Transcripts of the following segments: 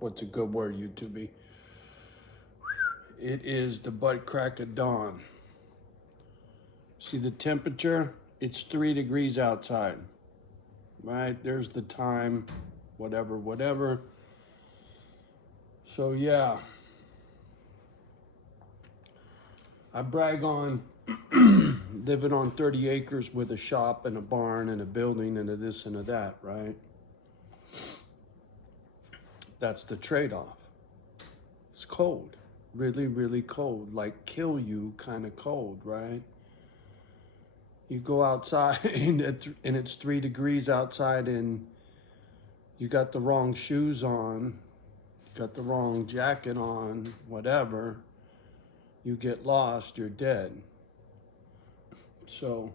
What's a good word, YouTube? It is the butt crack of dawn. See the temperature? It's 3 degrees outside, right? There's the time, whatever. So yeah, I brag on living on 30 acres with a shop and a barn and a building and a this and a that, right? That's the trade-off. It's cold, really cold, like kill you kind of cold, right? You go outside and it's 3 degrees outside and you got the wrong shoes on, got the wrong jacket on, whatever, you get lost, you're dead. So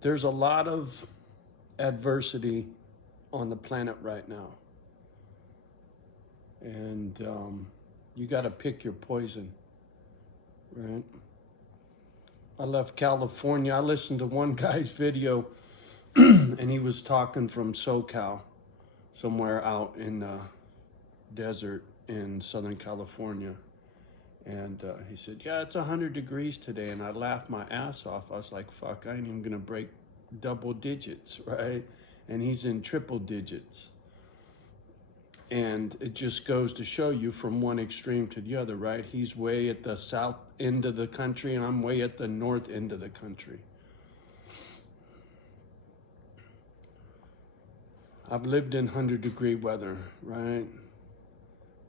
there's a lot of adversity on the planet right now. And you got to pick your poison, right? I left California. I listened to one guy's video and he was talking from SoCal, somewhere out in the desert in Southern California. And he said, yeah, it's 100 degrees today. And I laughed my ass off. I was like, fuck, I ain't even gonna break double digits, right? And he's in triple digits. And it just goes to show you from one extreme to the other, right? He's way at the south end of the country and I'm way at the north end of the country. I've lived in 100-degree weather, right?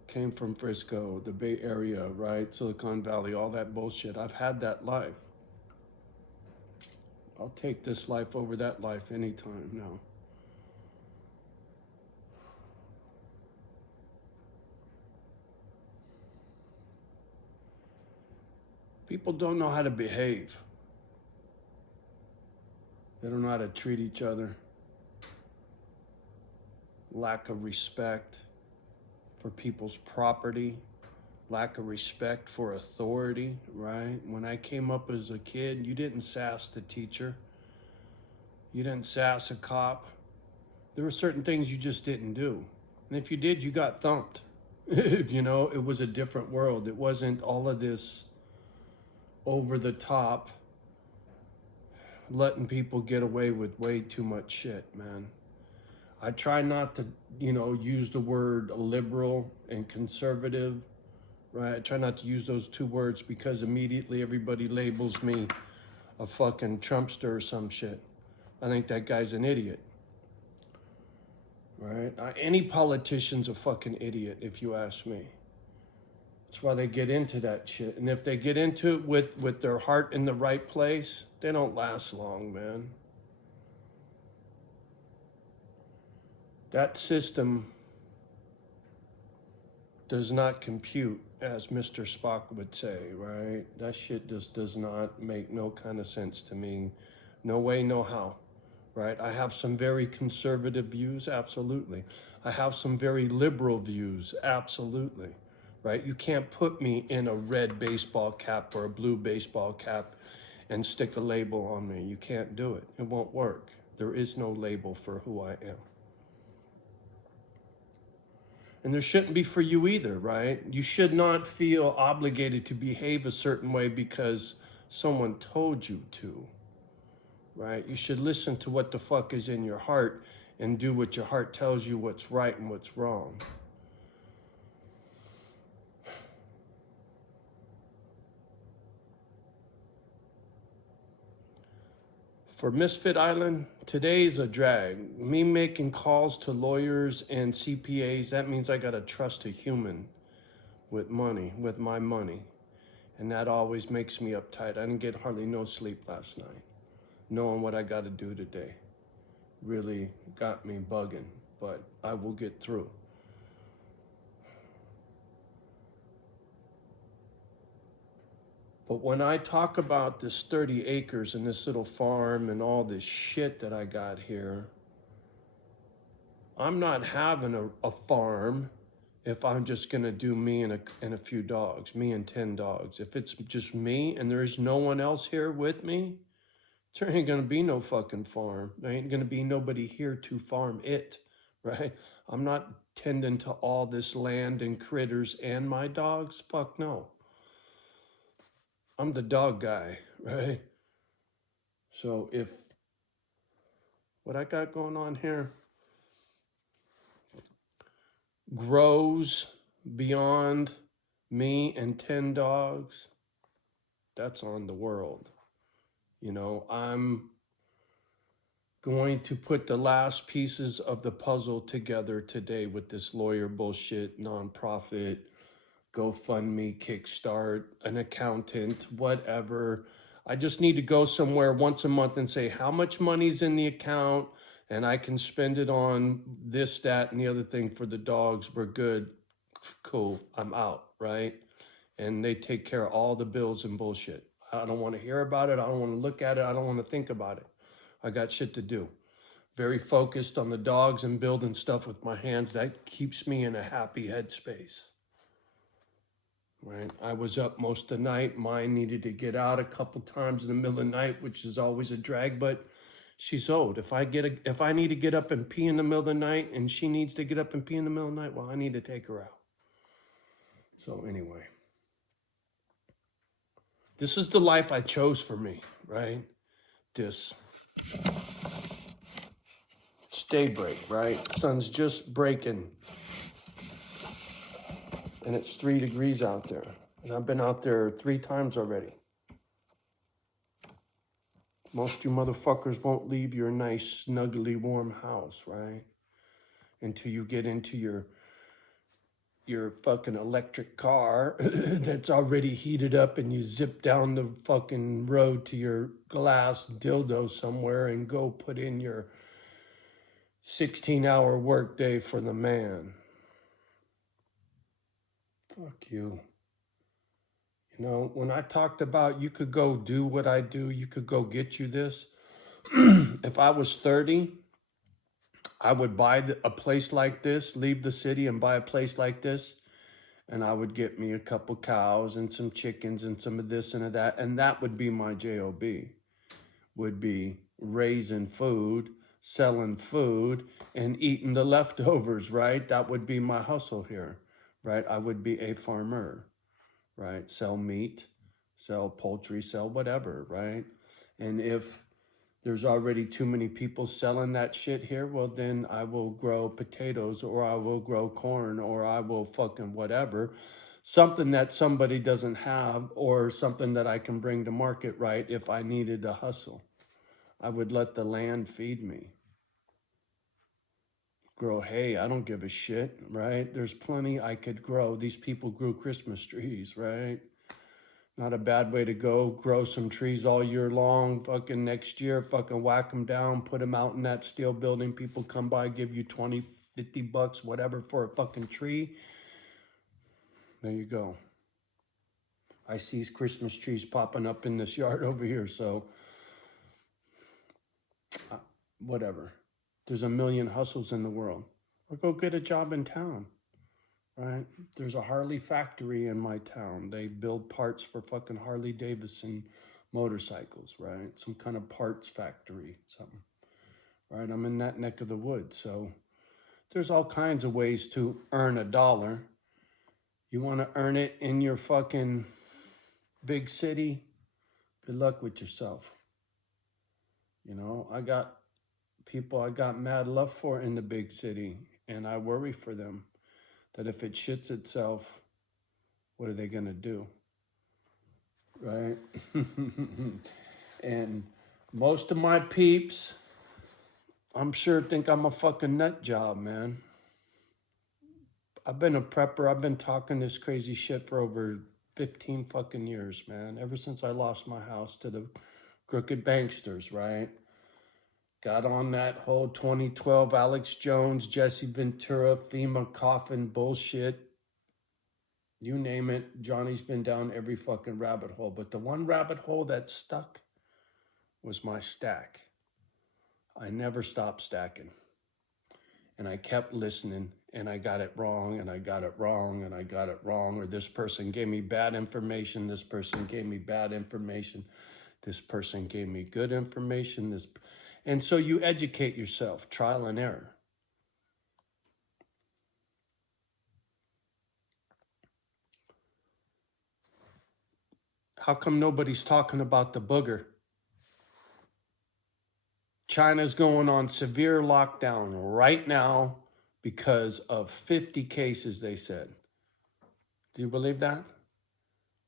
Came from Frisco, the Bay Area, right? Silicon Valley, all that bullshit. I've had that life. I'll take this life over that life anytime now. People don't know how to behave. They don't know how to treat each other. Lack of respect for people's property, lack of respect for authority, right? When I came up as a kid, you didn't sass the teacher. You didn't sass a cop. There were certain things you just didn't do. And if you did, you got thumped. You know, it was a different world. It wasn't all of this over the top, letting people get away with way too much shit, man. I try not to, use the word liberal and conservative, right? I try not to use those two words because immediately everybody labels me a fucking Trumpster or some shit. I think that guy's an idiot, right? Any politician's a fucking idiot, if you ask me. That's why they get into that shit. And if they get into it with their heart in the right place, they don't last long, man. That system does not compute, as Mr. Spock would say, right? That shit just does not make no kind of sense to me. No way, no how, right? I have some very conservative views, absolutely. I have some very liberal views, absolutely, right? You can't put me in a red baseball cap or a blue baseball cap and stick a label on me. You can't do it. It won't work. There is no label for who I am. And there shouldn't be for you either, right? You should not feel obligated to behave a certain way because someone told you to, right? You should listen to what the fuck is in your heart and do what your heart tells you what's right and what's wrong. For Misfit Island, today's a drag. Me making calls to lawyers and CPAs, that means I gotta trust a human with money, with my money. And that always makes me uptight. I didn't get hardly no sleep last night, knowing what I gotta do today. Really got me bugging, but I will get through. But when I talk about this 30 acres and this little farm and all this shit that I got here, I'm not having a farm if I'm just going to do me and a few dogs, me and 10 dogs. If it's just me and there's no one else here with me, there ain't going to be no fucking farm. There ain't going to be nobody here to farm it, right? I'm not tending to all this land and critters and my dogs. Fuck no. I'm the dog guy, right? So if what I got going on here grows beyond me and 10 dogs, that's on the world. You know, I'm going to put the last pieces of the puzzle together today with this lawyer bullshit, nonprofit, GoFundMe, Kickstart, an accountant, whatever. I just need to go somewhere once a month and say how much money's in the account, and I can spend it on this, that, and the other thing for the dogs. We're good. Cool. I'm out, right? And they take care of all the bills and bullshit. I don't want to hear about it. I don't want to look at it. I don't want to think about it. I got shit to do. Very focused on the dogs and building stuff with my hands. That keeps me in a happy headspace. Right? I was up most of the night. Mine needed to get out a couple times in the middle of the night, which is always a drag, but she's old. If I need to get up and pee in the middle of the night and she needs to get up and pee in the middle of the night, well, I need to take her out. So anyway, this is the life I chose for me, right? It's daybreak, right? Sun's just breaking. And it's 3 degrees out there. And I've been out there 3 times already. Most of you motherfuckers won't leave your nice, snuggly, warm house, right? Until you get into your fucking electric car that's already heated up and you zip down the fucking road to your glass dildo somewhere and go put in your 16-hour workday for the man. Fuck you. You know, when I talked about you could go do what I do, you could go get you this. If I was 30, I would buy a place like this, leave the city and buy a place like this. And I would get me a couple cows and some chickens and some of this and of that. And that would be my job, would be raising food, selling food, and eating the leftovers, right? That would be my hustle here, right? I would be a farmer, right? Sell meat, sell poultry, sell whatever, right? And if there's already too many people selling that shit here, well, then I will grow potatoes or I will grow corn or I will fucking whatever. Something that somebody doesn't have or something that I can bring to market, right? If I needed to hustle, I would let the land feed me. Grow hay, I don't give a shit, right? There's plenty I could grow. These people grew Christmas trees, right? Not a bad way to go. Grow some trees all year long. Fucking next year, fucking whack them down, put them out in that steel building. People come by, give you 20, 50 bucks, whatever, for a fucking tree. There you go. I see Christmas trees popping up in this yard over here, so whatever. There's a million hustles in the world. Or go get a job in town. Right? There's a Harley factory in my town. They build parts for fucking Harley Davidson motorcycles, right? Some kind of parts factory, something. Right? I'm in that neck of the woods. So there's all kinds of ways to earn a dollar. You want to earn it in your fucking big city? Good luck with yourself. You know, I got people I got mad love for in the big city, and I worry for them. That if it shits itself, what are they going to do? Right? And most of my peeps, I'm sure think I'm a fucking nut job, man. I've been a prepper. I've been talking this crazy shit for over 15 fucking years, man. Ever since I lost my house to the crooked banksters, right? Got on that whole 2012 Alex Jones, Jesse Ventura, FEMA coffin bullshit. You name it, Johnny's been down every fucking rabbit hole. But the one rabbit hole that stuck was my stack. I never stopped stacking. And I kept listening and I got it wrong, and I got it wrong, and I got it wrong, or this person gave me bad information, this person gave me bad information, this person gave me good information, and so you educate yourself, trial and error. How come nobody's talking about the booger? China's going on severe lockdown right now because of 50 cases, they said. Do you believe that?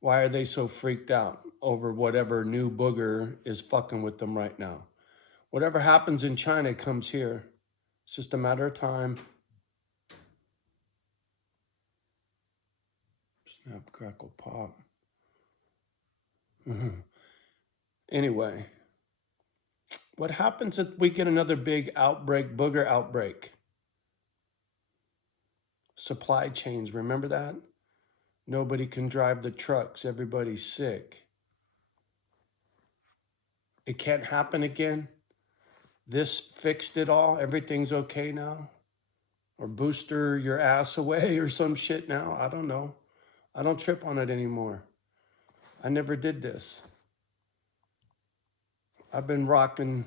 Why are they so freaked out over whatever new booger is fucking with them right now? Whatever happens in China comes here. It's just a matter of time. Snap, crackle, pop. Anyway, what happens if we get another big outbreak, booger outbreak? Supply chains, remember that? Nobody can drive the trucks. Everybody's sick. It can't happen again. This fixed it all. Everything's okay now. Or booster your ass away or some shit now. I don't know. I don't trip on it anymore. I never did this. I've been rocking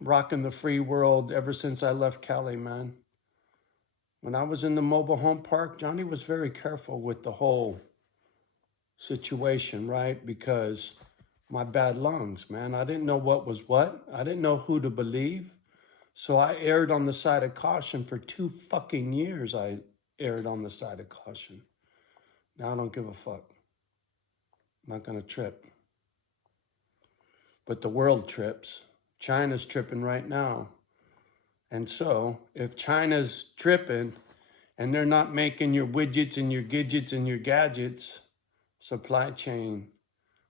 the free world ever since I left Cali, man. When I was in the mobile home park, Johnny was very careful with the whole situation, right? Because my bad lungs, man. I didn't know what was what. I didn't know who to believe. So I erred on the side of caution for 2 fucking years. I erred on the side of caution. Now I don't give a fuck. I'm not gonna trip. But the world trips. China's tripping right now. And so if China's tripping and they're not making your widgets and your gidgets and your gadgets, supply chain,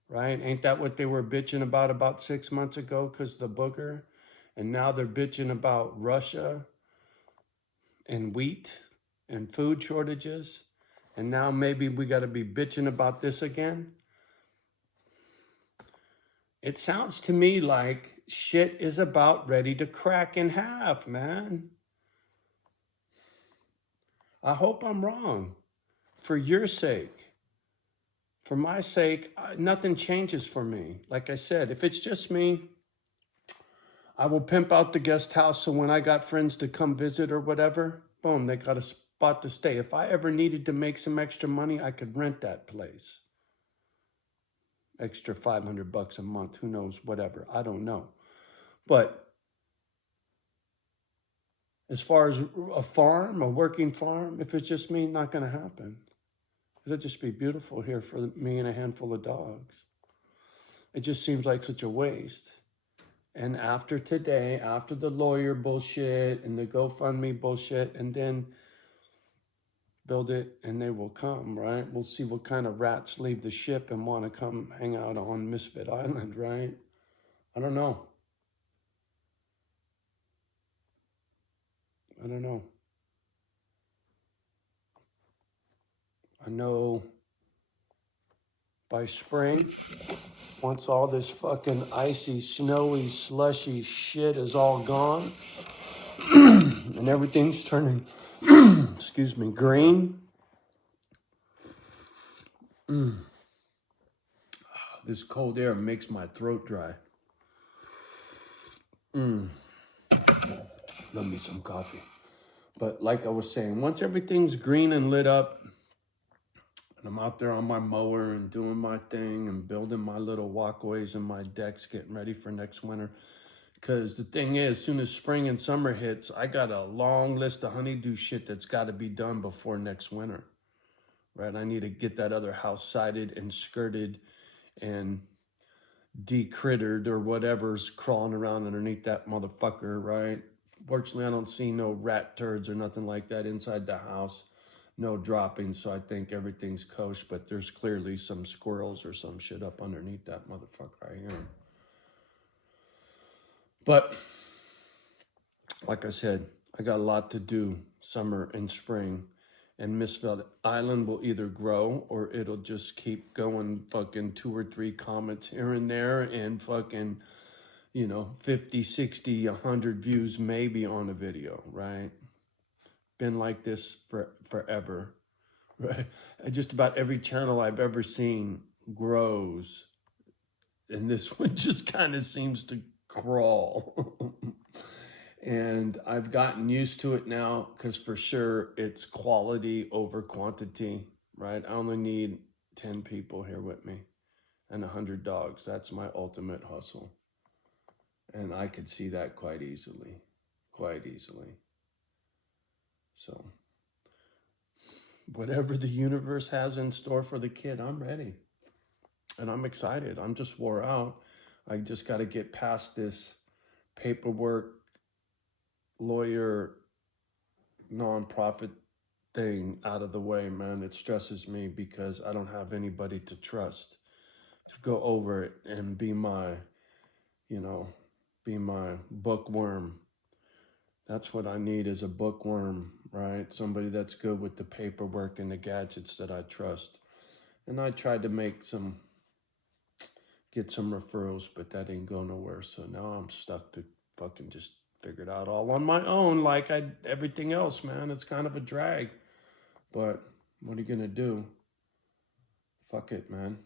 right? Ain't that what they were bitching about 6 months ago because the booger? And now they're bitching about Russia and wheat and food shortages. And now maybe we got to be bitching about this again. It sounds to me like shit is about ready to crack in half, man. I hope I'm wrong. For your sake. For my sake, nothing changes for me. Like I said, if it's just me, I will pimp out the guest house so when I got friends to come visit or whatever, boom, they got a spot to stay. If I ever needed to make some extra money, I could rent that place. Extra $500 a month, who knows, whatever, I don't know. But as far as a farm, a working farm, if it's just me, not gonna happen. It'll just be beautiful here for me and a handful of dogs. It just seems like such a waste. And after today, after the lawyer bullshit and the GoFundMe bullshit, and then build it and they will come, right? We'll see what kind of rats leave the ship and want to come hang out on Misfit Island, right? I don't know. I don't know. I know by spring, once all this fucking icy, snowy, slushy shit is all gone and everything's turning, excuse me, green. This cold air makes my throat dry. Love me some coffee. But like I was saying, once everything's green and lit up, and I'm out there on my mower and doing my thing and building my little walkways and my decks, getting ready for next winter. Because the thing is, as soon as spring and summer hits, I got a long list of honeydew shit that's got to be done before next winter, right? I need to get that other house sided and skirted and decrittered or whatever's crawling around underneath that motherfucker, right? Fortunately, I don't see no rat turds or nothing like that inside the house. No droppings, so I think everything's kosher, but there's clearly some squirrels or some shit up underneath that motherfucker. I hear 'em. But like I said, I got a lot to do summer and spring, and Misfit Island will either grow or it'll just keep going fucking 2 or 3 comments here and there and fucking, 50, 60, 100 views maybe on a video, right? been like this forever, right? Just about every channel I've ever seen grows, and this one just kind of seems to crawl. And I've gotten used to it now because for sure it's quality over quantity, right? I only need 10 people here with me and 100 dogs. That's my ultimate hustle. And I could see that quite easily, quite easily. So whatever the universe has in store for the kid, I'm ready. And I'm excited. I'm just wore out. I just got to get past this paperwork, lawyer, nonprofit thing out of the way, man. It stresses me because I don't have anybody to trust to go over it and be my, be my bookworm. That's what I need, is a bookworm, right? Somebody that's good with the paperwork and the gadgets that I trust. And I tried to get some referrals, but that ain't going nowhere. So now I'm stuck to fucking just figure it out all on my own, like everything else, man. It's kind of a drag, but what are you gonna do? Fuck it, man.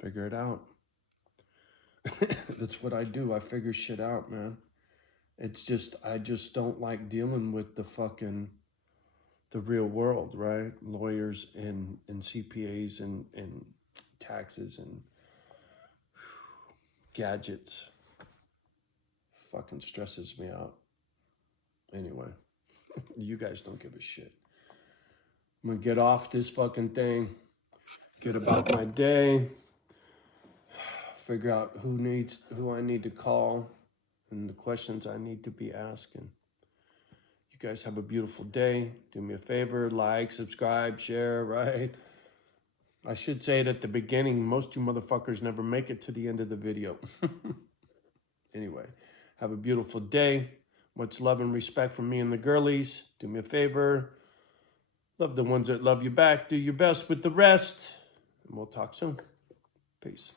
Figure it out. That's what I do. I figure shit out, man. It's just, I just don't like dealing with the real world, right? Lawyers and CPAs and taxes and gadgets. Fucking stresses me out. Anyway, you guys don't give a shit. I'm gonna get off this fucking thing, get about my day, figure out who I need to call and the questions I need to be asking. You guys have a beautiful day. Do me a favor, like, subscribe, share, right? I should say it at the beginning. Most you motherfuckers never make it to the end of the video. Anyway, have a beautiful day. Much love and respect from me and the girlies. Do me a favor. Love the ones that love you back. Do your best with the rest. And we'll talk soon. Peace.